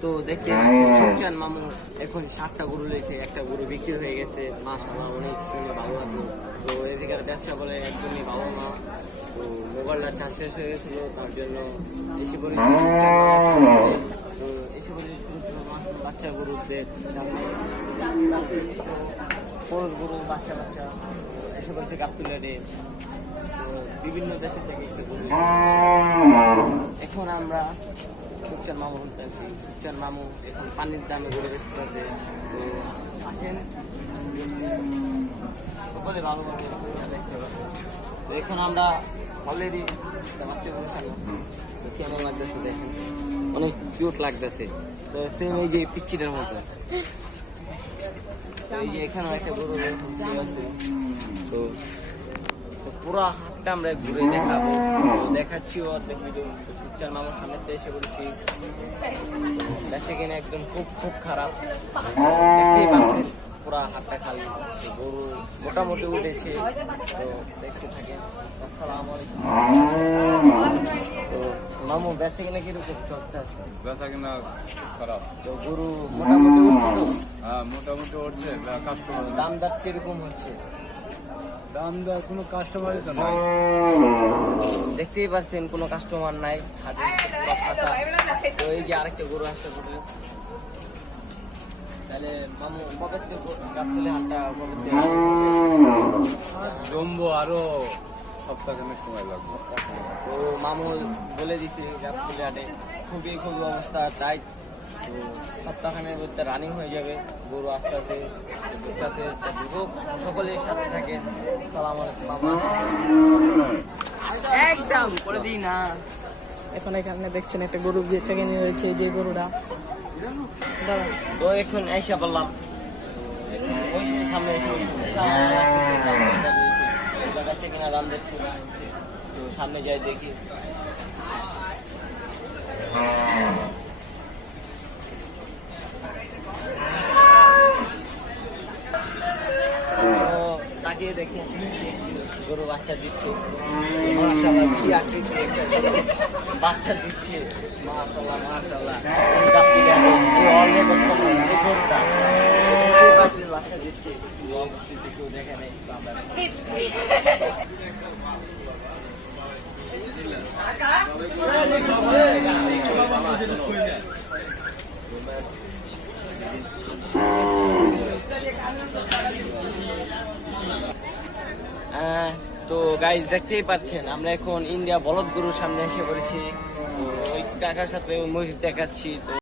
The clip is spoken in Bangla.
তো দেখতে শুনছেন মামু এখন 7টা গরু রয়েছে, একটা গরু বিক্রি হয়ে গেছে, মাশাআল্লাহ অনেক শুনে ভালো লাগলো। তো এদিকের ব্যবসা বলে একদমই ভালো না। তো মোবাইলটা চার্জ শেষ হয়ে গেছিল, তার জন্য এসে বলেছি তো এসে বলে ছোট ছোট বাচ্চা গরুদের সামনে পুরুষ গরু বাচ্চা বাচ্চা এসে বলেছে গাবতুলারে। তো বিভিন্ন দেশে থেকে একটু গরু এখন আমরা সুকচান মামু বলতে আছি। সুকচান মামু এখন পানির দামে গরু বেচতে আছে। তো আসেন সকলে ভালো ভালো দেখতে পাবেন। তো এখন আমরা অলরেডি বাচ্চা গরু সামনে কেমন লাগতেছে দেখেন, অনেক কিউট লাগতেছে। তো সেম এই যে পিচ্ছিটার মতো। এই যে এখানেও একটা গরু আছে। তো পুরা হাটটা আমরা ঘুরে দেখাবো, দেখাচ্ছি অর্ধেক ভিডিও। সুকচান মামার সামনে এসে বলেছি দেশে কিনে একদম খুব খুব খারাপ, দেখতেই পাচ্ছেন পুরা হাটটা খালি। গরু মোটামুটি উঠেছে, তো দেখতে থাকেন। আসসালামু আলাইকুম। তো মামু বেচে কিনা কিরকম চলতে আছে? বেচা কিনা খারাপ। তো গরু মোটামুটি উঠছে তো? হ্যাঁ মোটামুটি উঠছে। কাস্টমার দাম দাম কিরকম হচ্ছে? দাম দেওয়ার কোনো কাস্টমারই তো নাই। দেখতেই পাচ্ছেন কোনো কাস্টমার নাই, হাটে পুরো ফাঁকা। তো এই যে আরেকটা গরু আসতে পারে, তাহলে মামু কবে থেকে গাবতলী হাটটা কবে থেকে? জমবো আরো সপ্তাহখানেক সময় লাগবে। তো মামু বলে দিচ্ছে গাবতলী হাটে খুবই খুবই অবস্থা টাইট। তো সপ্তাহখানের মধ্যে রানিং হয়ে যাবে গরু আস্তে আস্তে আস্তে আস্তে। সকলের সাথে থাকেন। সালাম আলাইকুম মামা। একদম করে দিই না। এখন এখানে দেখছেন একটা গরু বেচা কিনে হয়েছে, যে গরুটা দাঁড়া। তো এখন আইসা বললাম ওই সামনে এসে দেখাচ্ছে কিনা দাম দেখতে। তো সামনে যাই দেখি। তাকিয়ে দেখে গরু বাচ্চা দিচ্ছে, মাশাআল্লাহ কি আকৃতি একটা গরু বাচ্চা দিচ্ছে, মাশাআল্লাহ মাশাআল্লাহ। বাচ্চা দিচ্ছে, অবশ্যই কেউ দেখে নেই। তো গাইজ দেখতেই পাচ্ছেন আমরা এখন ইন্ডিয়া বলদ গরুর সামনে এসে পড়েছি। তো ওই কাকার সাথে মহিষ দেখাচ্ছি। তো